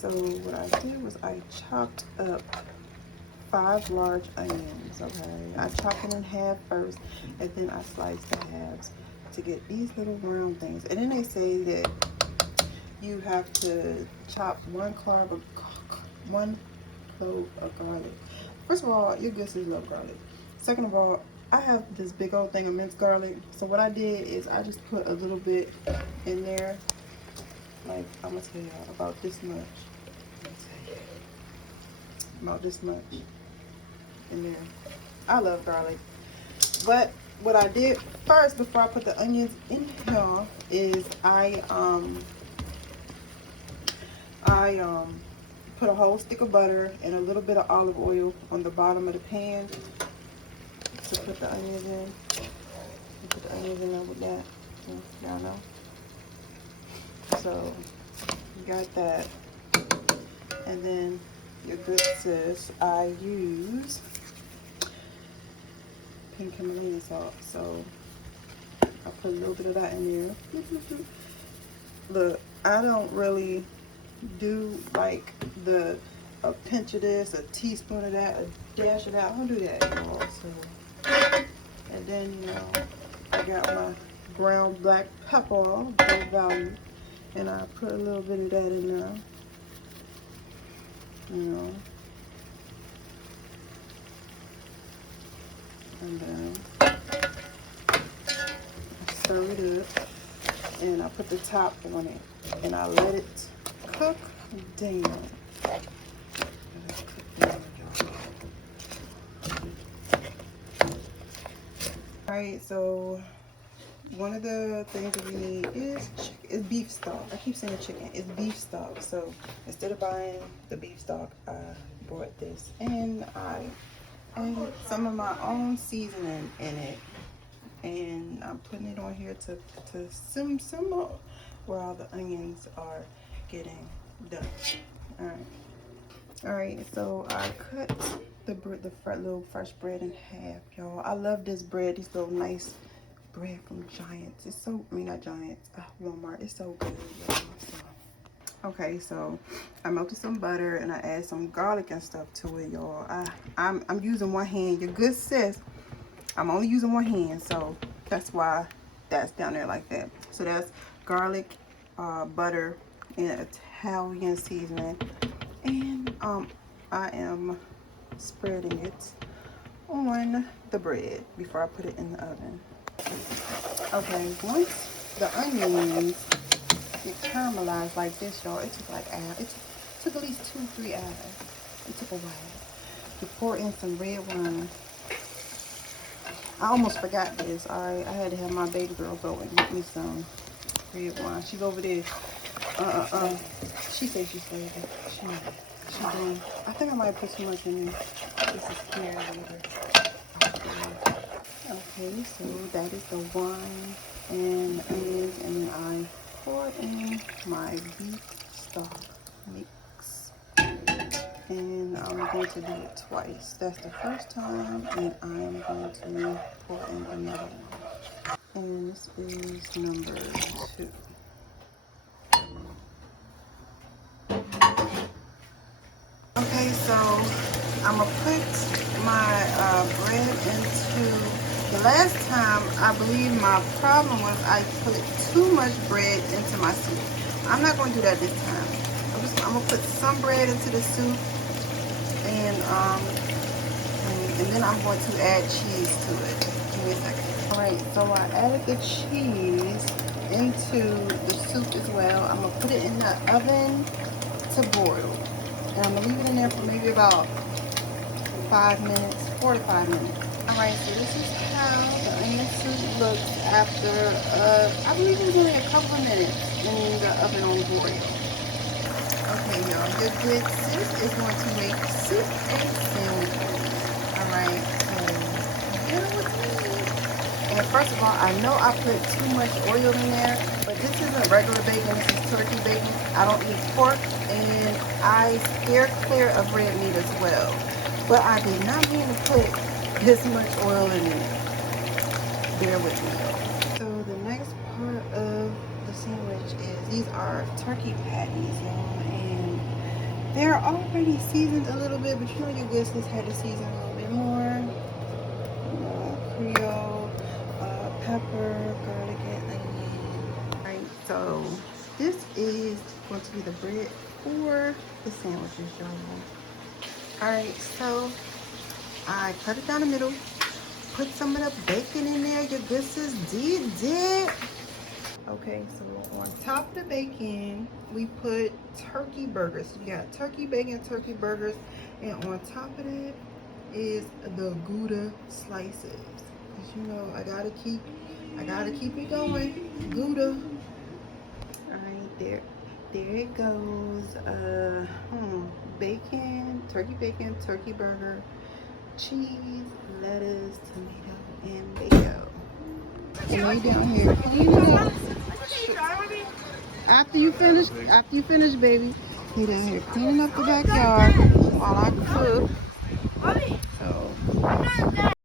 So what I did was I chopped up 5 large onions, okay? I chopped it in half first, and then I sliced the halves to get these little round things. And then they say that you have to chop 1 clove of garlic. First of all, your good sis love garlic. Second of all, I have this big old thing of minced garlic. So what I did is I just put a little bit in there. Like, I'm gonna tell you about this much. About this much in there. I love garlic. But what I did first before I put the onions in here is I put a whole stick of butter and a little bit of olive oil on the bottom of the pan to put the onions in. Put the onions in there with that. Y'all know. So you got that. And then your good sis, I use pink Himalayan salt. So I put a little bit of that in there. Look, I don't really do like a pinch of this, a teaspoon of that, a dash of that. I don't do that anymore. So, and then I got my ground black pepper, good value, and I put a little bit of that in there. And then I stir it up, and I put the top on it, and I let it cook down. Alright, so one of the things that we need is beef stock. I keep saying chicken. It's beef stock. So instead of buying the beef stock, I bought this, and I added some of my own seasoning in it, and I'm putting it on here to simmer while the onions are getting done. All right, so I cut the little fresh bread in half, y'all. I love this bread, these little nice bread from Giants. It's so, I mean not Giants, Walmart. It's so good, y'all. So, okay, so I melted some butter and I added some garlic and stuff to it, y'all. I'm using one hand. Your good sis, I'm only using one hand, so that's why that's down there like that. So that's garlic, butter, and Italian seasoning. And I am spreading it on the bread before I put it in the oven. Okay, once the onions get caramelized like this, y'all, it took like hours. It took at least 2-3 hours. It took a while to pour in some red wine. I almost forgot this. I had to have my baby girl go and get me some red wine. She's over there. She said she's ready. She doing. I think I might put too much in there. This is scary later. Okay, so that is the wine and the onions, and then I pour in my beef stock mix. And I'm going to do it twice. That's the first time, and I'm going to pour in another one. And this is number 2. Okay, so I'm gonna put my bread into. The last time, I believe my problem was I put too much bread into my soup. I'm not gonna do that this time. I'm gonna put some bread into the soup, and then I'm going to add cheese to it. Give me a second. All right, so I added the cheese into the soup as well. I'm gonna put it in the oven to boil. And I'm gonna leave it in there for maybe about 5 minutes, 4 to 5 minutes. Alright, so this is how the onion soup looks after, I believe it was only a couple of minutes in the oven on boil. Okay, y'all, your good sis is going to make soup and SayinTho. Alright, so bear with me. And first of all, I know I put too much oil in there, but this isn't regular bacon, this is turkey bacon. I don't eat pork, and I steer clear of red meat as well. But I did not mean to put this much oil in it. Bear with me. So the next part of the sandwich is, these are turkey patties, y'all, and They're already seasoned a little bit, but you know your goods had to season a little bit more. Creole, pepper, garlic, and onion. Alright, so this is going to be the bread for the sandwiches, y'all. Alright, so I cut it down the middle, put some of the bacon in there. Your good sis did it. Okay, so on top of the bacon, we put turkey burgers. We got turkey bacon, turkey burgers, and on top of that is the Gouda slices. Cause you know I gotta keep it going. Gouda. Alright, there it goes. Bacon, turkey burger, cheese, lettuce, tomato, and mayo. And lay down here, clean it up. After you finish, baby, lay down here cleaning up the backyard.